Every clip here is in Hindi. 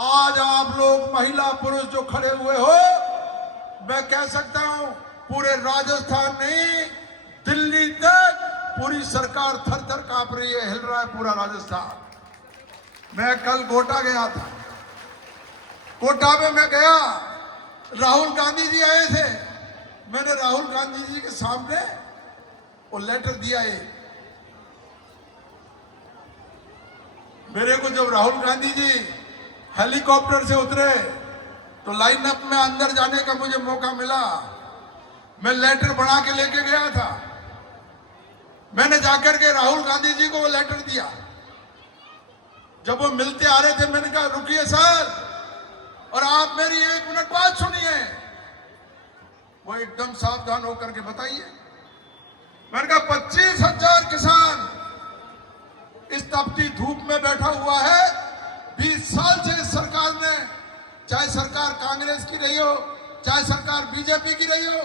आज आप लोग महिला पुरुष जो खड़े हुए हो, मैं कह सकता हूं पूरे राजस्थान नहीं, दिल्ली तक पूरी सरकार थर थर कांप रही है, हिल रहा है पूरा राजस्थान। मैं कल कोटा गया था। कोटा में मैं गया, राहुल गांधी जी आए थे। मैंने राहुल गांधी जी के सामने वो लेटर दिया है। मेरे को जब राहुल गांधी जी हेलीकॉप्टर से उतरे तो लाइनअप में अंदर जाने का मुझे मौका मिला। मैं लेटर बना के लेके गया था। मैंने जाकर के राहुल गांधी जी को वो लेटर दिया। जब वो मिलते आ रहे थे, मैंने कहा रुकिए सर, और आप मेरी 1 मिनट बात सुनिए। वो एकदम सावधान होकर के बताइए। मैंने कहा 25,000 किसान इस तपती धूप में बैठा हुआ है। 20 साल से इस सरकार ने, चाहे सरकार कांग्रेस की रही हो, चाहे सरकार बीजेपी की रही हो,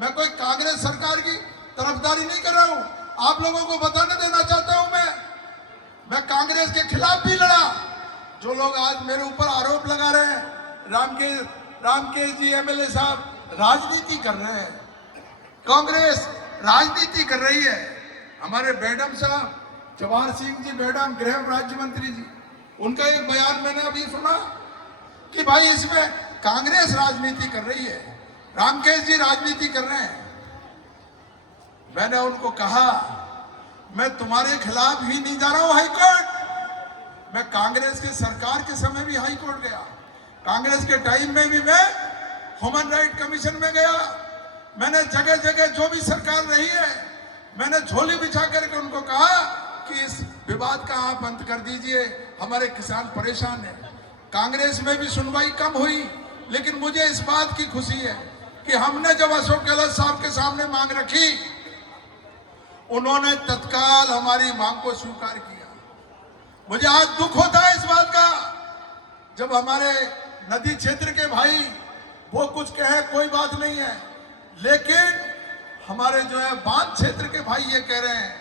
मैं कोई कांग्रेस सरकार की तरफदारी नहीं कर रहा हूं। आप लोगों को बताने देना चाहता हूं, मैं कांग्रेस के खिलाफ भी लड़ा। जो लोग आज मेरे ऊपर आरोप लगा रहे हैं, रामकेश जी एमएलए साहब राजनीति कर रहे हैं, कांग्रेस राजनीति कर रही है। हमारे मैडम साहब जवाहर सिंह जी मैडम, गृह राज्य मंत्री जी, उनका एक बयान मैंने अभी सुना कि भाई इसमें कांग्रेस राजनीति कर रही है, रामकेश जी राजनीति कर रहे हैं। मैंने उनको कहा मैं तुम्हारे खिलाफ ही नहीं जा रहा हूं हाईकोर्ट। मैं कांग्रेस की सरकार के समय भी हाईकोर्ट गया, कांग्रेस के टाइम में भी मैं ह्यूमन राइट कमीशन में गया। मैंने जगह जगह जो भी सरकार रही है, मैंने झोली बिछा करके उनको कहा कि इस विवाद का आप अंत कर दीजिए, हमारे किसान परेशान हैं। कांग्रेस में भी सुनवाई कम हुई, लेकिन मुझे इस बात की खुशी है कि हमने जब अशोक गहलोत साहब के सामने मांग रखी, उन्होंने तत्काल हमारी मांग को स्वीकार किया। मुझे आज दुख होता है इस बात का, जब हमारे नदी क्षेत्र के भाई वो कुछ कहे कोई बात नहीं है, लेकिन हमारे जो है बांध क्षेत्र के भाई ये कह रहे हैं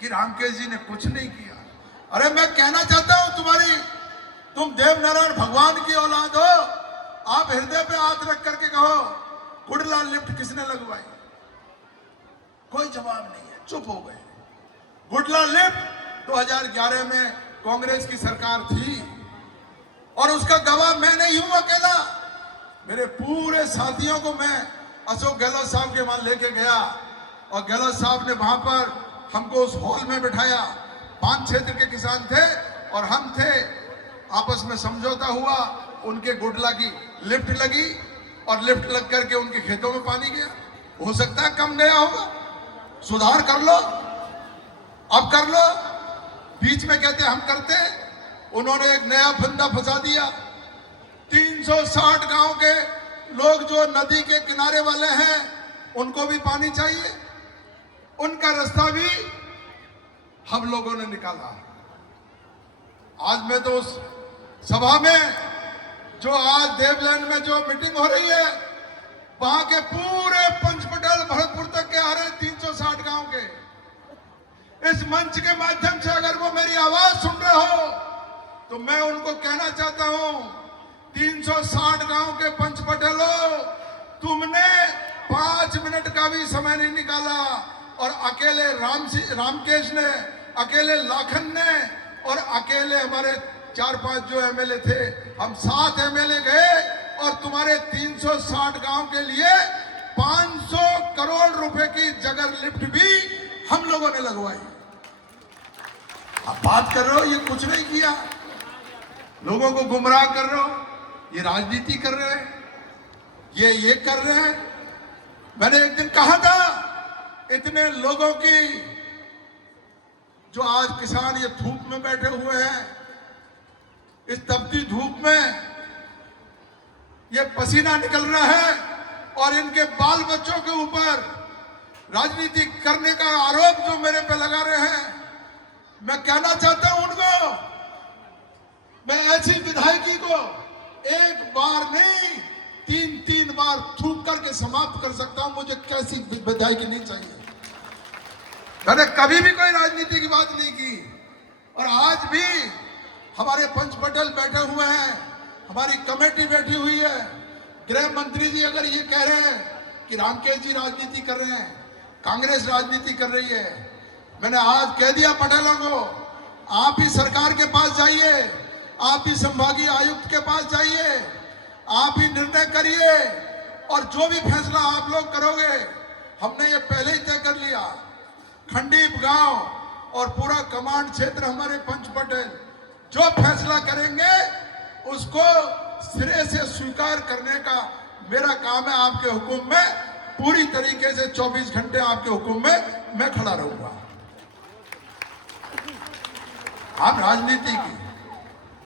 कि रामकेश जी ने कुछ नहीं किया। अरे मैं कहना चाहता हूं तुम देवनारायण भगवान की औलाद हो। आप हृदय पे हाथ रख करके कहो गुडला लिफ्ट किसने लगवाई? कोई जवाब नहीं है, चुप हो गए। गुडला लिफ्ट 2011 में कांग्रेस की सरकार थी और उसका गवाह मैं नहीं हूं अकेला। मेरे पूरे साथियों को मैं अशोक गहलोत साहब के वहां लेके गया और गहलोत साहब ने वहां पर हमको उस हॉल में बिठाया। 5 क्षेत्र के किसान थे और हम थे, आपस में समझौता हुआ, उनके गुडला की लिफ्ट लगी और लिफ्ट लग करके उनके खेतों में पानी गया। हो सकता है कम गया होगा, सुधार कर लो, अब कर लो। बीच में कहते हम करते हैं, उन्होंने एक नया फंदा फंसा दिया। 360 गांव के लोग जो नदी के किनारे वाले हैं, उनको भी पानी चाहिए, उनका रास्ता भी हम लोगों ने निकाला। आज मैं तो उस सभा में, जो आज देवलैंड में जो मीटिंग हो रही है, वहां के पूरे पंचपटेल भरतपुर तक के आ रहे 360 गांव के, इस मंच के माध्यम से अगर वो मेरी आवाज सुन रहे हो तो मैं उनको कहना चाहता हूं, 360 गांव के पंचपटेलों, तुमने 5 मिनट का भी समय नहीं निकाला और अकेले रामकेश ने, अकेले लाखन ने और अकेले हमारे 4-5 जो एमएलए थे, हम 7 एमएलए गए और तुम्हारे 360 गांव के लिए 500 करोड़ रुपए की जगर लिफ्ट भी हम लोगों ने लगवाई। आप बात कर रहे हो, ये कुछ नहीं किया, लोगों को गुमराह कर रहे हो, ये राजनीति कर रहे हैं, ये कर रहे हैं। मैंने एक दिन कहा था, इतने लोगों की जो आज किसान ये धूप में बैठे हुए हैं, इस तपती धूप में ये पसीना निकल रहा है और इनके बाल बच्चों के ऊपर राजनीति करने का आरोप जो मेरे पे लगा रहे हैं, मैं कहना चाहता हूं उनको, मैं ऐसी विधायकी को एक बार नहीं 3-3 बार थूक करके समाप्त कर सकता हूं। मुझे कैसी विधायकी नहीं चाहिए। मैंने कभी भी कोई राजनीति की बात नहीं की और आज भी हमारे पंच पटेल बैठे हुए हैं, हमारी कमेटी बैठी हुई है। गृह मंत्री जी अगर ये कह रहे हैं कि रामकेश जी राजनीति कर रहे हैं, कांग्रेस राजनीति कर रही है, मैंने आज कह दिया पटेलों को, आप ही सरकार के पास जाइए, आप ही संभागीय आयुक्त के पास जाइए, आप ही निर्णय करिए और जो भी फैसला आप लोग करोगे, हमने ये पहले ही तय कर लिया। खंडीप गांव और पूरा कमांड क्षेत्र हमारे पंच पटेल जो फैसला करेंगे उसको सिरे से स्वीकार करने का मेरा काम है। आपके हुक्म में पूरी तरीके से 24 घंटे आपके हुक्म में मैं खड़ा रहूंगा। हम राजनीति की